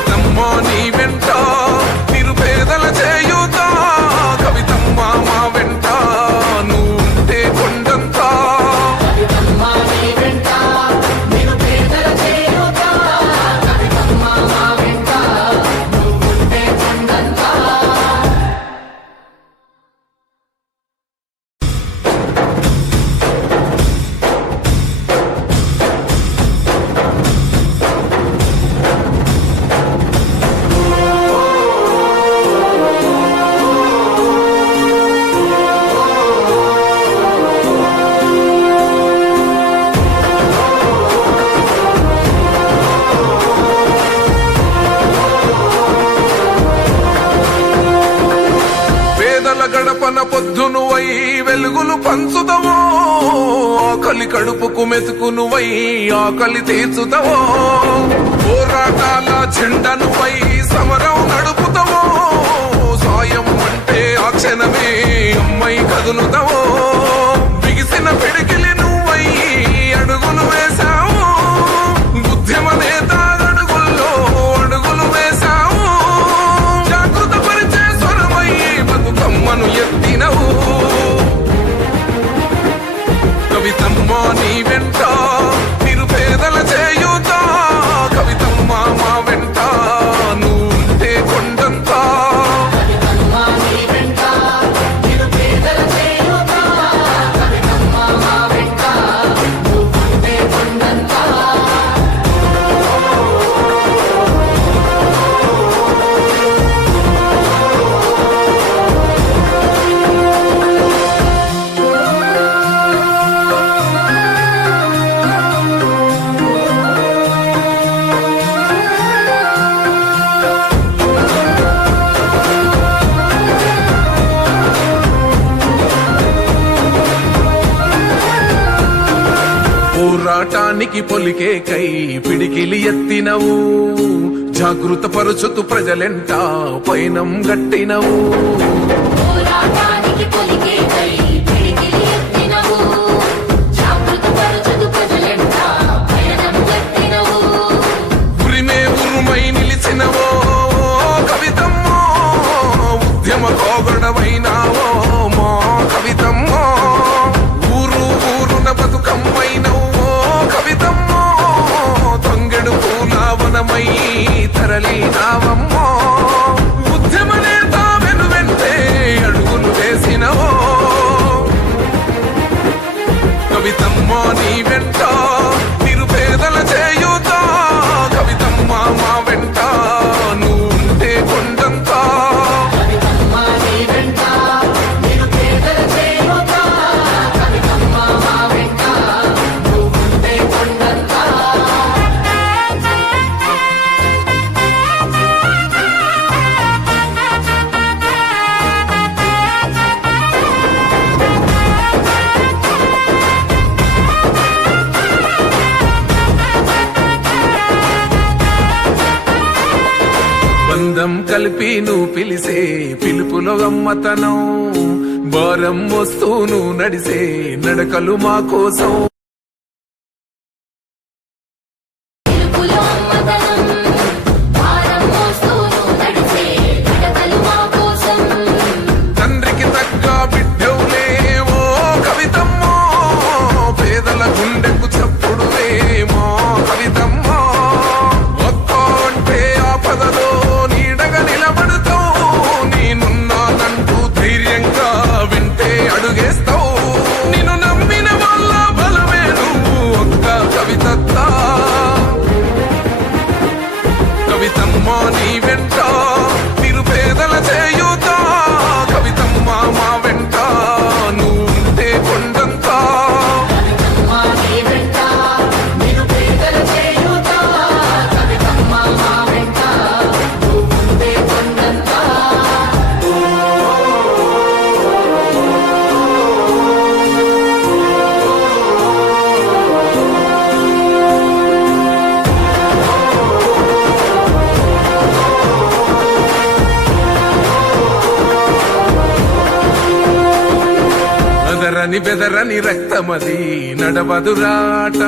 జీవితం మో నీ వెంట. నిరుపేదల చేయు వద్దును వై వెలుగులు పంచుతావో? ఆకలి కడుపుకు మెతుకును వై ఆకలి తీర్చుతావో? పోరాటాల చెండను నువ్వై సమరం నడుపుతావో? సాయం అంటే ఆ క్షణమే అమ్మాయి కదులుతావో? బిగిసిన పిడికిలి జీవితం మా వెంట నిరుపేదల చే పోరాటానికి పొలికే కై పిడికిలి ఎత్తినవు. జాగృత పరుచుతూ ప్రజలెంట పైనం గట్టినవు. పోరాటానికి పొలికే అందం కలిపి నువ్వు పిలిసే పిలుపులో అమ్మతనం భారం వస్తూ నువ్వు నడిసే నడకలు మా కోసం. బెదరని రక్తమది నడవదురాట.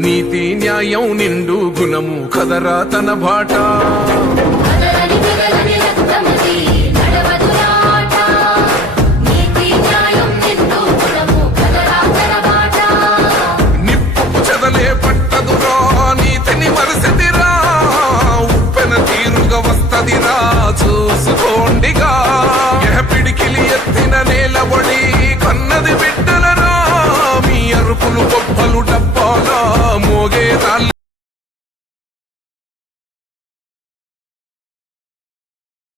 నీతి న్యాయం నిండు గుణము కదరా తన బాట. వస్తదిరా చూసుకోండిగా. పిడికిలి ఎత్తిన నేలబడి కన్నది బిడ్డలరా మీ అరుపులు గొప్పలు డబ్బాలా? మోగే